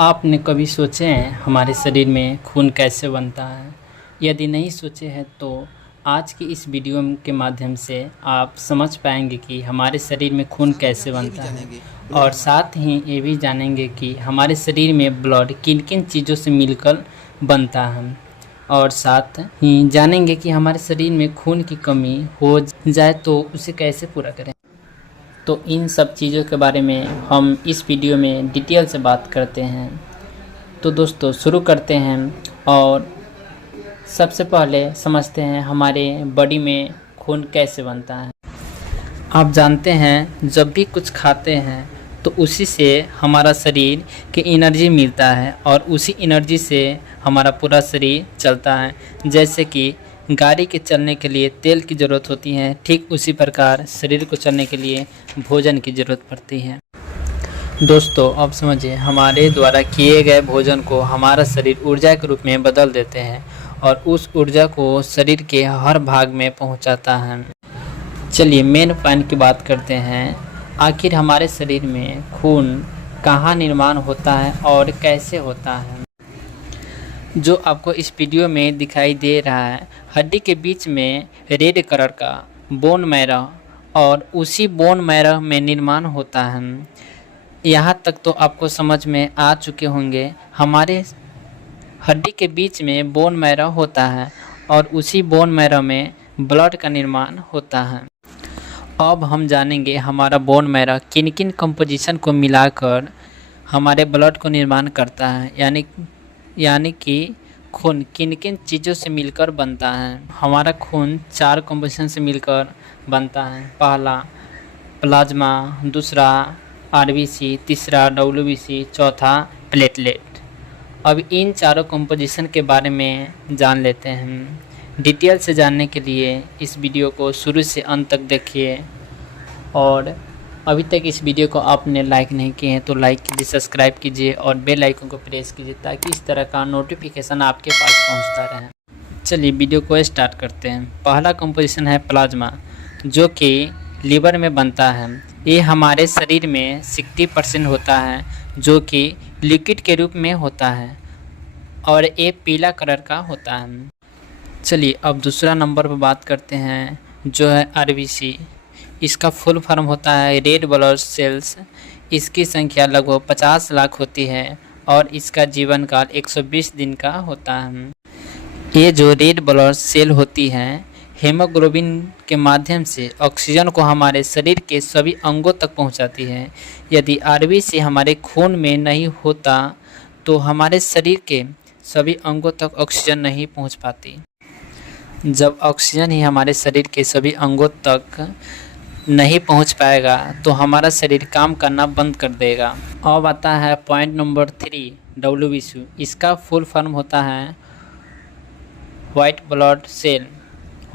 आपने कभी सोचे हैं हमारे शरीर में खून कैसे बनता है? यदि नहीं सोचे हैं तो आज की इस वीडियो के माध्यम से आप समझ पाएंगे कि हमारे शरीर में खून कैसे बनता है और साथ ही ये भी जानेंगे कि हमारे शरीर में ब्लड किन किन चीज़ों से मिलकर बनता है और साथ ही जानेंगे कि हमारे शरीर में खून की कमी हो जाए तो उसे कैसे पूरा करें। तो इन सब चीज़ों के बारे में हम इस वीडियो में डिटेल से बात करते हैं। तो दोस्तों शुरू करते हैं और सबसे पहले समझते हैं हमारे बॉडी में खून कैसे बनता है। आप जानते हैं जब भी कुछ खाते हैं तो उसी से हमारा शरीर की एनर्जी मिलता है और उसी एनर्जी से हमारा पूरा शरीर चलता है। जैसे कि गाड़ी के चलने के लिए तेल की ज़रूरत होती है, ठीक उसी प्रकार शरीर को चलने के लिए भोजन की ज़रूरत पड़ती है। दोस्तों अब समझिए, हमारे द्वारा किए गए भोजन को हमारा शरीर ऊर्जा के रूप में बदल देते हैं और उस ऊर्जा को शरीर के हर भाग में पहुंचाता है। चलिए मेन पॉइंट की बात करते हैं। आखिर हमारे शरीर में खून कहाँ निर्माण होता है और कैसे होता है। जो आपको इस वीडियो में दिखाई दे रहा है, हड्डी के बीच में रेड कलर का बोन मैरो और उसी बोन मैरो में निर्माण होता है। यहाँ तक तो आपको समझ में आ चुके होंगे। हमारे हड्डी के बीच में बोन मैरो होता है और उसी बोन मैरो में ब्लड का निर्माण होता है। अब हम जानेंगे हमारा बोन मैरो किन किन कंपोजिशन को मिलाकर हमारे ब्लड को निर्माण करता है, यानी कि खून किन किन चीज़ों से मिलकर बनता है। हमारा खून 4 कंपोजिशन से मिलकर बनता है। पहला प्लाज्मा, दूसरा आरबीसी, तीसरा डब्ल्यूबीसी, चौथा प्लेटलेट। अब इन चारों कंपोजिशन के बारे में जान लेते हैं। डिटेल से जानने के लिए इस वीडियो को शुरू से अंत तक देखिए और अभी तक इस वीडियो को आपने लाइक नहीं किए हैं तो लाइक कीजिए, सब्सक्राइब कीजिए और बेल आइकन को प्रेस कीजिए ताकि इस तरह का नोटिफिकेशन आपके पास पहुंचता रहे। चलिए वीडियो को स्टार्ट करते हैं। पहला कंपोजिशन है प्लाज्मा, जो कि लीवर में बनता है। ये हमारे शरीर में 60% होता है, जो कि लिक्विड के रूप में होता है और ये पीला कलर का होता है। चलिए अब दूसरा नंबर पर बात करते हैं, जो है आरबीसी। इसका फुल फॉर्म होता है रेड ब्लड सेल्स। इसकी संख्या लगभग 50 लाख होती है और इसका जीवन काल 120 दिन का होता है। ये जो रेड ब्लड सेल होती हैं, हेमोग्लोबिन के माध्यम से ऑक्सीजन को हमारे शरीर के सभी अंगों तक पहुंचाती है। यदि आरबीसी हमारे खून में नहीं होता तो हमारे शरीर के सभी अंगों तक ऑक्सीजन नहीं पहुंच पाती। जब ऑक्सीजन ही हमारे शरीर के सभी अंगों तक नहीं पहुंच पाएगा तो हमारा शरीर काम करना बंद कर देगा। अब आता है पॉइंट नंबर 3, डब्ल्यूबीसी। इसका फुल फॉर्म होता है वाइट ब्लड सेल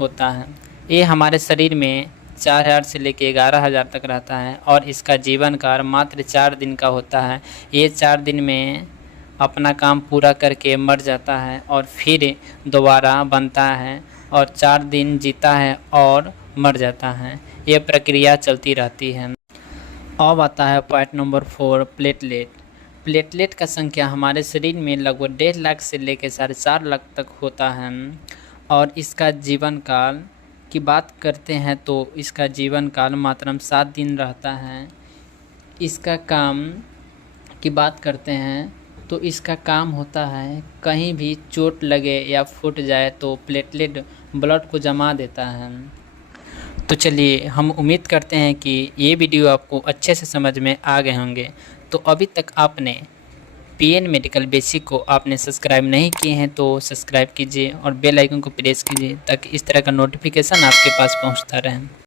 होता है। ये हमारे शरीर में 4000 से लेकर 11000 तक रहता है और इसका जीवन काल मात्र 4 दिन का होता है। ये 4 दिन में अपना काम पूरा करके मर जाता है और फिर दोबारा बनता है और 4 दिन जीता है और मर जाता है। यह प्रक्रिया चलती रहती है। अब आता है पॉइंट नंबर 4, प्लेटलेट। प्लेटलेट का संख्या हमारे शरीर में लगभग 1.5 लाख से लेकर 4.5 लाख तक होता है और इसका जीवन काल की बात करते हैं तो इसका जीवन काल मात्र 7 दिन रहता है। इसका काम की बात करते हैं तो इसका काम होता है कहीं भी चोट लगे या फूट जाए तो प्लेटलेट ब्लड को जमा देता है। तो चलिए हम उम्मीद करते हैं कि ये वीडियो आपको अच्छे से समझ में आ गए होंगे। तो अभी तक आपने पीएन मेडिकल बेसिक को आपने सब्सक्राइब नहीं किए हैं तो सब्सक्राइब कीजिए और बेल आइकन को प्रेस कीजिए ताकि इस तरह का नोटिफिकेशन आपके पास पहुंचता रहे।